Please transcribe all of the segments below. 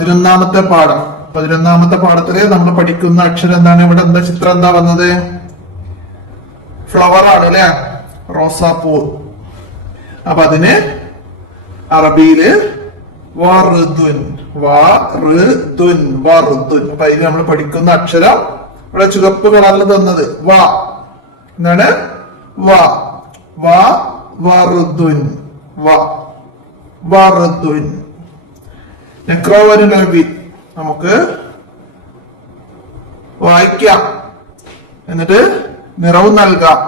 11ാമത്തെ പാഠം. 11ാമത്തെ പാഠത്തില് നമ്മൾ പഠിക്കുന്ന അക്ഷരം എന്താണ്? ഇവിടെ എന്താ ചിത്രം എന്താ വന്നത്? ഫ്ലവർ ആണ് അല്ലെ, റോസാപ്പൂ. അപ്പൊ അതിന് അറബിയില് വറുദുൻ, വറുദുൻ, വറുദുൻ. അപ്പൊ അതിന് നമ്മൾ പഠിക്കുന്ന അക്ഷരം ഇവിടെ ചുവപ്പ് കളറിൽ തന്നത് വ എന്താണ്? വ, വ, വറുദുൻ, വ, വറുദുൻ. നമുക്ക് വായിക്കാം, എന്നിട്ട് നിറവ് നൽകാം.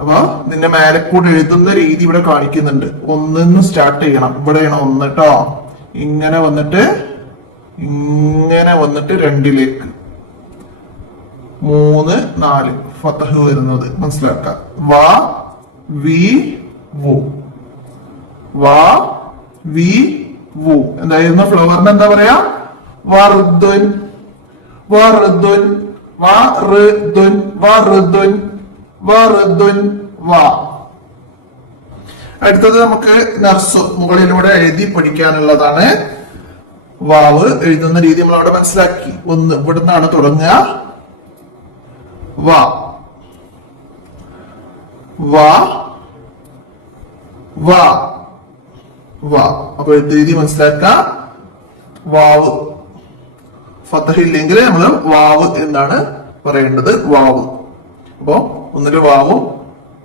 അപ്പൊ ഇതിന്റെ മേലെ കൂടെ എഴുതുന്ന രീതി ഇവിടെ കാണിക്കുന്നുണ്ട്. ഒന്നിന്ന് സ്റ്റാർട്ട് ചെയ്യണം. ഇവിടെയാണ് 1 കേട്ടോ. ഇങ്ങനെ വന്നിട്ട് രണ്ടിലേക്ക് 3, 4 ഫതഹ് വരുന്നത് മനസ്സിലാക്കാം. വ, വി, വു, വ, വി, വു. എന്തായിരുന്നു ഫ്ലവറിന് എന്താ പറയാ? വറുദുൻ, വറുദുൻ, വറുദുൻ, വറുദുൻ, വറുദുൻ, വ. അടുത്തത് നമുക്ക് നർസു മുകളിലൂടെ എഴുതി പഠിക്കാനുള്ളതാണ്. വാവ് എഴുതുന്ന രീതി നമ്മൾ അവിടെ മനസ്സിലാക്കി. ഇവിടുന്നാണ് തുടങ്ങുക. വ, വ, വ, വ. അപ്പൊ രീതി മനസ്സിലാക്കാം. വാവ് ഫതഹ് ഇല്ലെങ്കിൽ നമ്മൾ വാവ് എന്നാണ് പറയേണ്ടത്. വാവ്. അപ്പൊ ഒന്നില് വാവും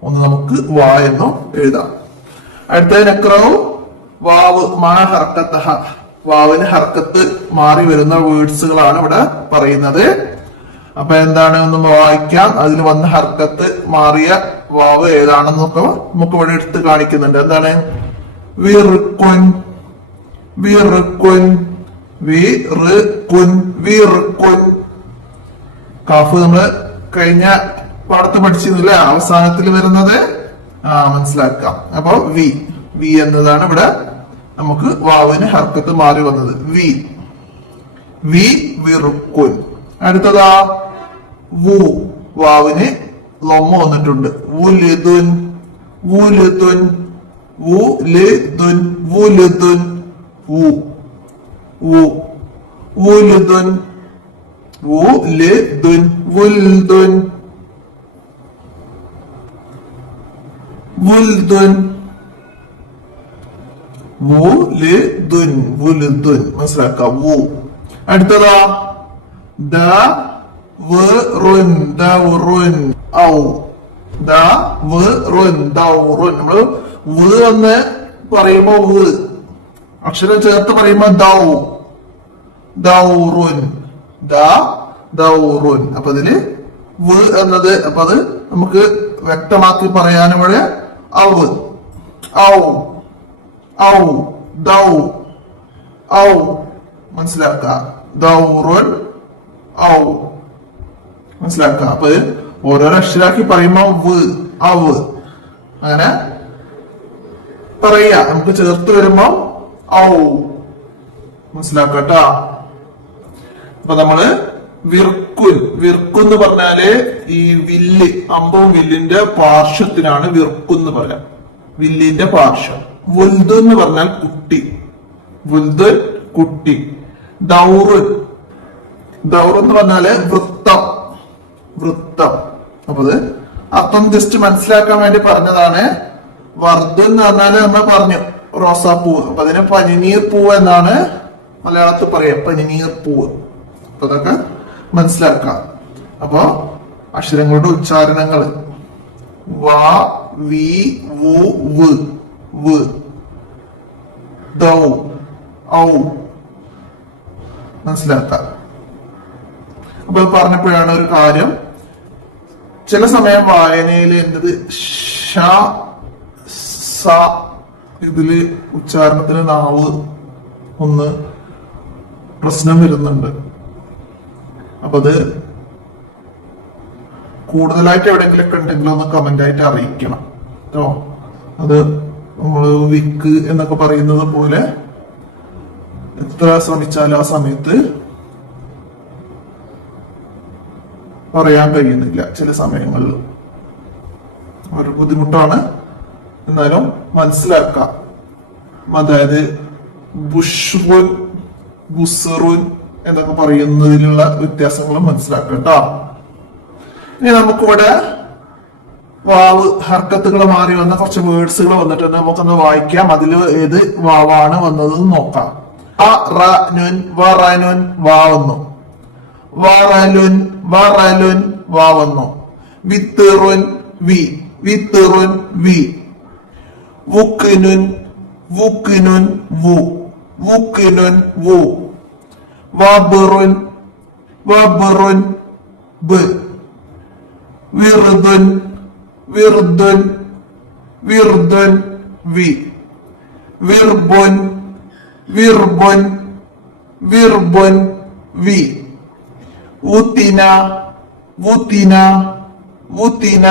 ഒന്ന് നമുക്ക് വാ എന്നും എഴുതാം. അടുത്ത നക്റഉ വാവ് മാ ഹർക്കത്തഹ. വാവിന് ഹർക്കത്ത് മാറി വരുന്ന വേർഡ്സുകളാണ് ഇവിടെ പറയുന്നത്. അപ്പൊ എന്താണ് ഒന്ന് വായിക്കാം. അതിൽ വന്ന ഹർക്കത്ത് മാറിയ വാവ് ഏതാണെന്നൊക്കെ നമുക്ക് ഇവിടെ എടുത്ത് കാണിക്കുന്നുണ്ട്. എന്താണ്? വിർകുൻ, വിർകുൻ, വിർകുൻ, വിർകുൻ. കാഫ് നമ്മള് കഴിഞ്ഞ പാഠത്ത് പഠിച്ചിരുന്നില്ല, അവസാനത്തിൽ വരുന്നത് മനസ്സിലാക്കാം. അപ്പൊ വി, വി എന്നതാണ് ഇവിടെ നമുക്ക് വാവിന് ഹർക്കത്ത് മാറി വന്നത്. V, V, വിർകുൻ. അടുത്തതാ വു. വാവിന് ലൊമ്മ വന്നിട്ടുണ്ട്. വുലിദുൻ, വുലിദുൻ, വുലിദുൻ, വുലിദുൻ, വു, വു, വുലിദുൻ, വുലിദുൻ, വുൽദുൻ, വുൽദുൻ, വുലിദുൻ, വുൽദുൻ. മനസ്സിലാക്കാം. വു. അടുത്തതാ ദവറുൻ, ദവറുൻ, ഔ, ദവറുൻ, ദവറുൻ. നമ്മള് വ് എന്ന് പറയുമ്പോ വ് അക്ഷരം ചേർത്ത് പറയുമ്പോ ദൗ, ദൗറുൻ, ദൗറുൻ. അപ്പൊ അതില് വ് എന്നത്, അപ്പൊ അത് നമുക്ക് വ്യക്തമാക്കി പറയാനും ഇവിടെ ഔ, ഔ, ഔ, ദൗ, ഔ. മനസ്സിലാക്കാം. ദൗറുൻ, ഔ. മനസ്സിലാക്കാം. അപ്പൊ ഓരോരോ അക്ഷരാക്കി പറയുമ്പോ വ്, ഔ അങ്ങനെ പറയാ. നമുക്ക് ചേർത്ത് വരുമ്പോ ഔ. മനസ്സിലാക്കട്ടാ. അപ്പൊ നമ്മള് വിർക്കുൻ, വിർക്കുൻ എന്ന് പറഞ്ഞാല് ഈ വില്ല്, അമ്പവും വില്ലിന്റെ പാർശ്വത്തിനാണ് വിർക്കുൻ എന്ന് പറയാം. വില്ലിന്റെ പാർശ്വം. വുൽദുൻ എന്ന് പറഞ്ഞാൽ കുട്ടി, വുൽദുൻ കുട്ടി. ദൗറുൻ, ദൗർ എന്ന് പറഞ്ഞാല് വൃത്തം, വൃത്തം. അപ്പൊ അത് അർത്ഥം ജസ്റ്റ് മനസ്സിലാക്കാൻ വേണ്ടി പറഞ്ഞതാണ്. വർദ്ധു എന്ന് പറഞ്ഞാല് നമ്മൾ പറഞ്ഞു റോസാപ്പൂ. അപ്പൊ അതിന് പനിനീർ പൂവ് എന്നാണ് മലയാളത്തിൽ പറയാം, പനിനീർ പൂവ്. അപ്പൊ അതൊക്കെ മനസ്സിലാക്കാം. അപ്പൊ അക്ഷരങ്ങളുടെ ഉച്ചാരണങ്ങൾ വാ, വി, വു, വ്, വ്, ദൗ, ഔ. മനസ്സിലാക്കാം. അപ്പൊ പറഞ്ഞപ്പോഴാണ് ഒരു കാര്യം, ചില സമയം വായനയിൽ എന്റത് ഷ, സ, ഇതില് ഉച്ചാരണത്തിന് നാവ് ഒന്ന് പ്രശ്നം വരുന്നുണ്ട്. അപ്പൊ അത് കൂടുതലായിട്ട് എവിടെയെങ്കിലൊക്കെ ഉണ്ടെങ്കിൽ ഒന്ന് കമന്റ് ആയിട്ട് അറിയിക്കണം കേട്ടോ. അത് നമ്മള് വിക്ക് എന്നൊക്കെ പറയുന്നത് പോലെ എത്ര ശ്രമിച്ചാലും ആ സമയത്ത് പറയാൻ കഴിയുന്നില്ല. ചില സമയങ്ങളിൽ ഒരു ബുദ്ധിമുട്ടാണ്, എന്നാലും മനസ്സിലാക്കാം. അതായത് ബുഷ്വുൻ, ബുസറുൻ എന്നൊക്കെ പറയുന്നതിലുള്ള വ്യത്യാസങ്ങൾ മനസ്സിലാക്കുക കേട്ടോ. ഇനി നമുക്കിവിടെ വാവ് ഹർക്കത്തുകൾ മാറി വന്ന കുറച്ച് വേർഡ്സുകൾ വന്നിട്ടുണ്ട്. നമുക്കൊന്ന് വായിക്കാം. അതിൽ ഏത് വാവാണ് വന്നത് നോക്കാം. വറനുൻ വാ വന്നു. വറലുൻ വറലുൻ വാ വന്നു. വിത്തറുൻ വി വിത്തറുൻ വി. വുക്കിനുൻ വുക്കിനുൻ വു വുക്കിനുൻ വു. വബറുൻ വബറുൻ ബ്. വിർദുൻ വിർദുൻ വിർദുൻ വി. വിർബുൻ വിർബുൻ വിർബുൻ വി. വുത്തിന വുത്തിന വുത്തിന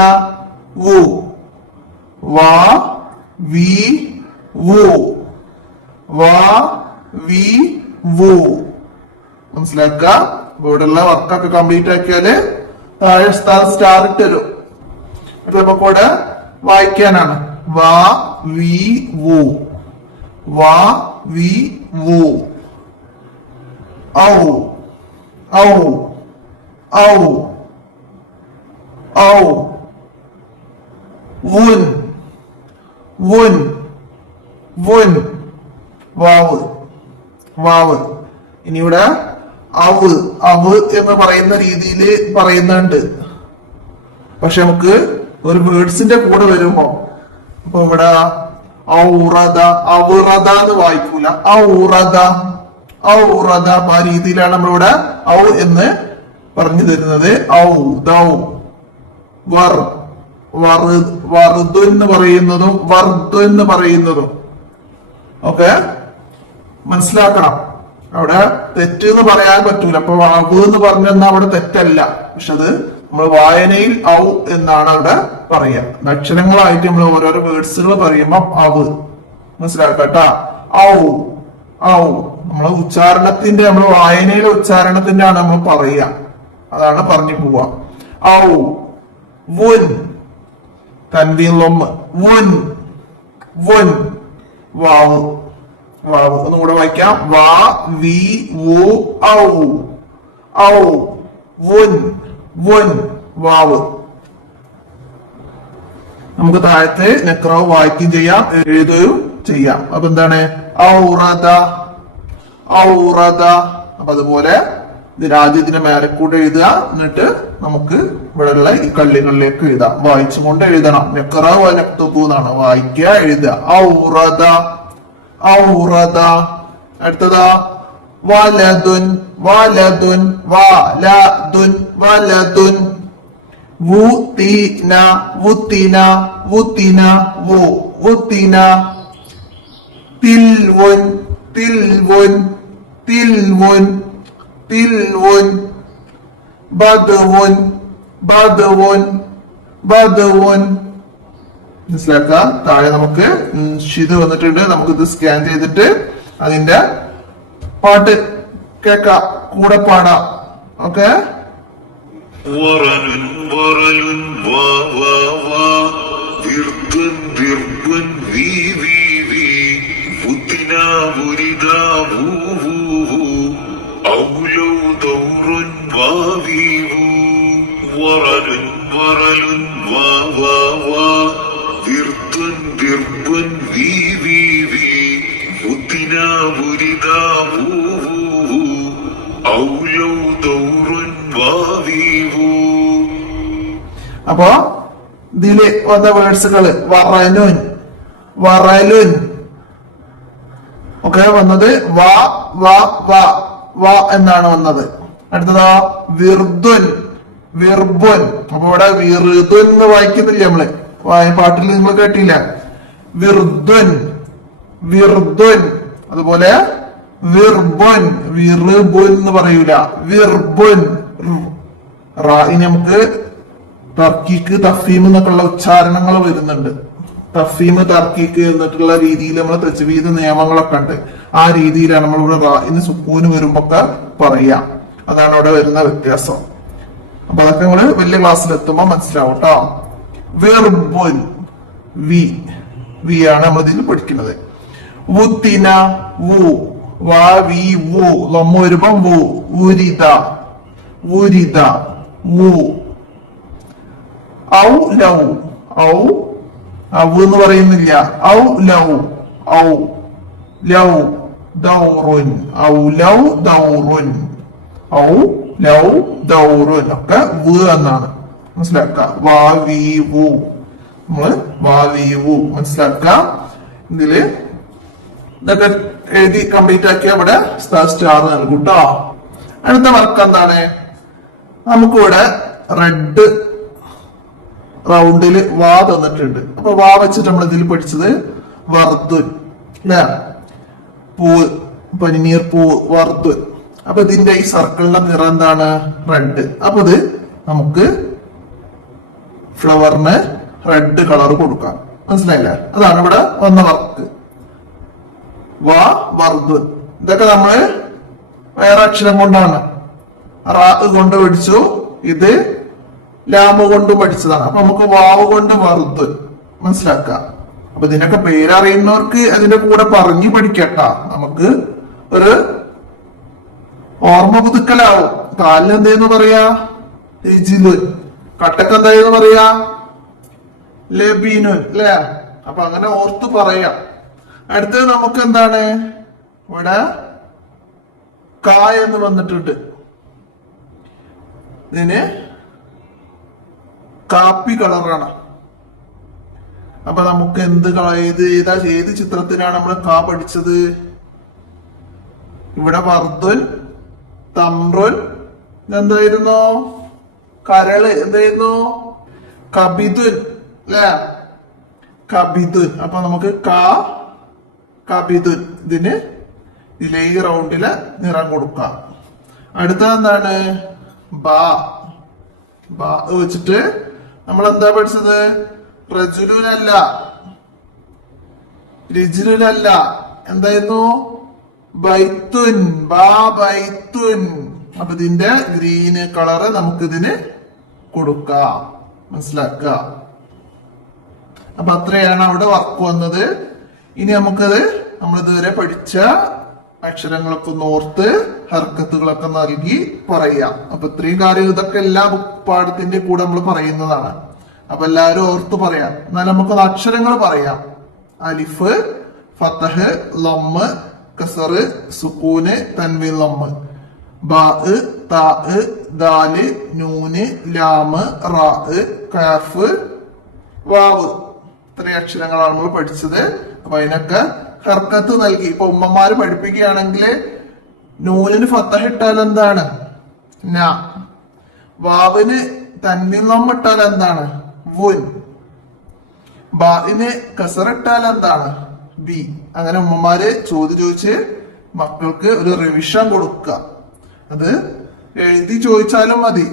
വു. വാ വി വു. വാ വി വു. മനസ്സിലാക്കുക. ഇവിടെയുള്ള വർക്കൊക്കെ കംപ്ലീറ്റ് ആക്കിയാല് താഴെ സ്റ്റാർ ഇട്ടരും. അത് നമുക്കിവിടെ വായിക്കാനാണ്. വാ വി വു. വാ വി വു. ഔ ഔ ഔ ഔ. വുൻ വുൻ വുൻ. വാവ് വാവ്. ഇനി ഇവിടെ അവ് അവ് എന്ന് പറയുന്ന രീതിയിൽ പറയുന്നുണ്ട്. പക്ഷെ നമുക്ക് ഒരു വേർഡ്സിന്റെ കൂടെ വരുമ്പോ ഇപ്പൊ ഇവിടെ ഔറദ ഔറദ എന്ന് വായിക്കൂല. ഔറദ ഔറദ. ആ രീതിയിലാണ് നമ്മളിവിടെ ഔ എന്ന് പറഞ്ഞു തരുന്നത്. ഔ ദൗ. വർ വർദു എന്ന് പറയുന്നതും വർദു എന്ന് പറയുന്നതും ഓക്കെ മനസ്സിലാക്കണം. അവിടെ തെറ്റ് എന്ന് പറയാൻ പറ്റൂല. അപ്പൊ അവ എന്ന് പറഞ്ഞാൽ അവിടെ തെറ്റല്ല. പക്ഷെ അത് നമ്മൾ വായനയിൽ ഔ എന്നാണ് അവിടെ പറയാ. അക്ഷരങ്ങളായിട്ട് നമ്മൾ ഓരോരോ വേർഡ്സുകൾ പറയുമ്പോ അവ മനസ്സിലാക്കട്ടാ. ഔ ഔ. നമ്മളെ ഉച്ചാരണത്തിന്റെ നമ്മള് വായനയിലെ ഉച്ചാരണത്തിന്റെ ആണ് നമ്മൾ പറയുക. അതാണ് പറഞ്ഞു പോവാ. ഔ വുൻ. തൻവീൻ ലൊമ്മ്. വുൻ വുൻ. വാവ് വാവ്. ഒന്നുകൂടെ വായിക്കാം. വാ വി വു ഔ ഔ വുൻ വുൻ. വാവ്. നമുക്ക് താഴത്ത് നെക്രാവ് വായിക്കുകയും ചെയ്യാം എഴുതുകയും ചെയ്യാം. അപ്പൊ എന്താണ് ഔറദ ഔറദ. അപ്പൊ അതുപോലെ ആദ്യത്തിന് മേലെ കൂടെ എഴുതുക. എന്നിട്ട് നമുക്ക് ഇവിടെയുള്ള ഈ കള്ളികളിലേക്ക് എഴുതാം. വായിച്ചുകൊണ്ട് എഴുതണം. നെക്റാവ് നക്തുബു എന്നാണ്. വായിക്കുക എഴുതുക. ഔറദ ഔറദ. അടുത്തതാ വലദുൻ വലദുൻ വലദുൻ വലദുൻ. വുതിന വുതിന വുതിന വു വുതിന. തിൽവുൻ തിൽവുൻ തിൽവുൻ തിൽവുൻ. ബദവുൻ ബദവുൻ ബദവുൻ. മനസ്സിലാക്കുക. താഴെ നമുക്ക് ഷിത് വന്നിട്ടുണ്ട്. നമുക്കിത് സ്കാൻ ചെയ്തിട്ട് അതിന്റെ പാട്ട് കേൾക്കാം, കൂടെ പാടാം. ഓക്കെ. വറലുൻ വറലുൻ വാ വാ വാ. വിർദുൻ വിർബുൻ വി വി വി. വുത്തിന വുരിദ വൂ വൂ വൂ. ഔലൗ ദൗറുൻ വാ വി വൂ. വറലുൻ വറലുൻ വാ വാ വാ. വിർദുൻ വിർബുൻ വി വി വി. വുത്തിന വുരിദ വൂ വൂ വൂ. ഔലൗ ദൗറുൻ വാ വി വൂ. അപ്പോ ഇതില് വന്ന വേർഡ്സുകള് വറലുൻ വറലുൻ ഒക്കെ വന്നത് വാ വാ വാ വാ എന്നാണ് വന്നത്. അടുത്തതോ വിർദുൻ വിർബുൻ. അപ്പൊ ഇവിടെ വിർദുൻ എന്ന് വായിക്കുന്നില്ല നമ്മള്. പാട്ടിൽ നിങ്ങൾ കേട്ടില്ല. വിർദുൻ വിർദുൻ. അതുപോലെ വിർബുൻ വിർബുൻ എന്ന് പറയൂല. വിർബുൻ. ഇനി നമുക്ക് തർക്കീക്ക് തഫീം എന്നൊക്കെയുള്ള ഉച്ചാരണങ്ങൾ വരുന്നുണ്ട്. തഫീമ് തർക്കീക്ക് എന്നിട്ടുള്ള രീതിയിൽ നമ്മൾ തജ്വീദ് നിയമങ്ങളൊക്കെ ഉണ്ട്. ആ രീതിയിലാണ് നമ്മൾ ഇവിടെ റായിന് സുക്കൂന് വരുമ്പോ ഒക്കെ പറയാം. അതാണ് അവിടെ വരുന്ന വ്യത്യാസം. അപ്പൊ അതൊക്കെ നമ്മള് വലിയ ക്ലാസ്സിൽ എത്തുമ്പോ മനസ്സിലാവും കേട്ടോ. വെർബുൻ വി വി ആണ് നമ്മൾ ഇതിൽ പഠിക്കുന്നത്. വുത്തിന വു വാ വി വു ലൊമ്മ വരുമ്പോ വു ഉരിത ഉരിത വു ഔ ലൗ ഔ ഔ എന്ന് പറയുന്നില്ല ഔ ലൗ ഔ ലൗ ദൗറുൻ ഔ ലൗ ദൗറുൻ ഔ ലൗ ദൗറുൻ ഒക്കെ വ് എന്നാണ് മനസ്സിലാക്കുക വാ വി വു നമ്മള് വാ വി വു മനസ്സിലാക്കുക ഇതില് ഇതൊക്കെ എഴുതി കംപ്ലീറ്റ് ആക്കിയ ഇവിടെ സ്റ്റാർ നൽകും കേട്ടോ. അടുത്ത വർക്ക് എന്താണ് നമുക്കിവിടെ റെഡ് റൗണ്ടില് വാ തന്നിട്ടുണ്ട്. അപ്പൊ വാ വെച്ചിട്ട് നമ്മൾ ഇതിൽ പഠിച്ചത് വർദ്ധുൻ അല്ലെ പൂവ് പനിനീർ പൂവ് വർദ്ധുൻ. അപ്പൊ ഇതിന്റെ ഈ സർക്കിളിന്റെ നിറം എന്താണ് റെഡ്. അപ്പൊ ഇത് നമുക്ക് ഫ്ലവറിന് റെഡ് കളർ കൊടുക്കാം മനസ്സിലായില്ലേ. അതാണ് ഇവിടെ വന്ന വർക്ക് വാ വർദ്ധുൻ. ഇതൊക്കെ നമ്മള് വേറെ അക്ഷരം കൊണ്ടാണ് റാ കൊണ്ട് പഠിച്ചു, ഇത് ലാമ് കൊണ്ട് പഠിച്ചതാണ്. അപ്പൊ നമുക്ക് വാവ് കൊണ്ട് വർദ്ധുൻ മനസ്സിലാക്കാം. അപ്പൊ ഇതിനൊക്കെ പേരറിയുന്നവർക്ക് അതിന്റെ കൂടെ പറഞ്ഞു പഠിക്കട്ട. നമുക്ക് ഒരു ഓർമ്മ പുതുക്കലാവും. കാലിന് എന്തേന്ന് പറയാ രജിലുൻ, കട്ടക്ക് എന്തായെന്ന് പറയാ ലബീനുൻ അല്ലെ. അപ്പൊ അങ്ങനെ ഓർത്ത് പറയാം. അടുത്തത് നമുക്ക് എന്താണ് ഇവിടെ കാ എന്ന് വന്നിട്ടുണ്ട്. ഇതിന് കാപ്പി കളറാണ്. അപ്പൊ നമുക്ക് ഏത് ചിത്രത്തിനാണ് നമ്മൾ കാ പഠിച്ചത്? ഇവിടെ വർദ്ധുൻ തമ്രുൻ എന്തായിരുന്നു കരള് എന്തായിരുന്നു കബിതുൻ അല്ലെ കബിതുൻ. അപ്പൊ നമുക്ക് കബിതുൻ ഇതിന് ഇതിലെ ഈ റൗണ്ടില് നിറം കൊടുക്കാം. അടുത്തത് എന്താണ് ബാ. ബാ വെച്ചിട്ട് നമ്മൾ എന്താ പഠിച്ചത് റജുലുനല്ല രജുലുനല്ല എന്തായിരുന്നു ബൈത്തുൻ ബാ ബൈത്തുൻ. അപ്പൊ ഇതിന്റെ ഗ്രീന് കളറ് നമുക്ക് ഇതിന് കൊടുക്കാം മനസ്സിലാക്കുക. അപ്പൊ അത്രയാണ് അവിടെ വർക്ക് വന്നത്. ഇനി നമുക്കത് നമ്മൾ ഇതുവരെ പഠിച്ച അക്ഷരങ്ങളൊക്കെ ഒന്ന് ഓർത്ത് ഹർക്കത്തുകളൊക്കെ നൽകി പറയാം. അപ്പൊ ഇത്രയും കാര്യം ഇതൊക്കെ എല്ലാ പാഠത്തിന്റെ കൂടെ നമ്മൾ പറയുന്നതാണ്. അപ്പൊ എല്ലാവരും ഓർത്ത് പറയാം. എന്നാൽ നമുക്കൊന്ന് അക്ഷരങ്ങൾ പറയാം. അലിഫ് ഫതഹ് ലമ്മ് കസറ് സുക്കൂന് തൻവീൻ ലമ്മ് ബാ താ ദാല് നൂന് ലാമ് റാ കാഫ് വാവ്. ഇത്രയും അക്ഷരങ്ങളാണ് നമ്മൾ പഠിച്ചത്. അപ്പൊ അതിനൊക്കെ ഹർക്കത്ത് നൽകി. ഇപ്പൊ ഉമ്മമാര് പഠിപ്പിക്കുകയാണെങ്കിൽ നൂനിന് ഫത്തഹ് ഇട്ടാൽ എന്താണ് ന, വാവിന് തൻവീൻ ലമ്മ് ഇട്ടാൽ എന്താണ് വുൻ, ബാഇന് കസറിട്ടാൽ എന്താണ് ബി. അങ്ങനെ ഉമ്മമാര് ചോദിച്ച് മക്കൾക്ക് ഒരു റിവിഷൻ കൊടുക്കുക. അത് എഴുതി ചോദിച്ചാലും മതി,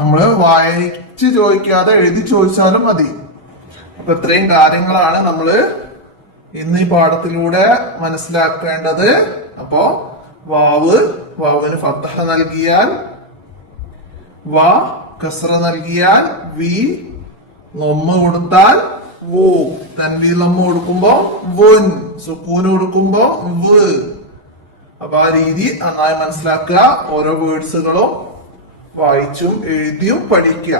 നമ്മള് വായിച്ച് ചോദിക്കാതെ എഴുതി ചോദിച്ചാലും മതി. അപ്പൊ ഇത്രയും കാര്യങ്ങളാണ് നമ്മള് ഇന്ന് ഈ പാഠത്തിലൂടെ മനസ്സിലാക്കേണ്ടത്. അപ്പോ വാവിന് ഫത്തഹ നൽകിയാൽ വാ, കസ്ര നൽകിയാൽ വി, ലമ്മ കൊടുത്താൽ വു, തൻവീൻ ലമ്മ കൊടുക്കുമ്പോ വുൻ, സുക്കൂന് കൊടുക്കുമ്പോ വ്. അപ്പൊ ആ രീതി നന്നായി മനസ്സിലാക്കുക. ഓരോ വേർഡ്സുകളും വായിച്ചും എഴുതിയും പഠിക്കുക.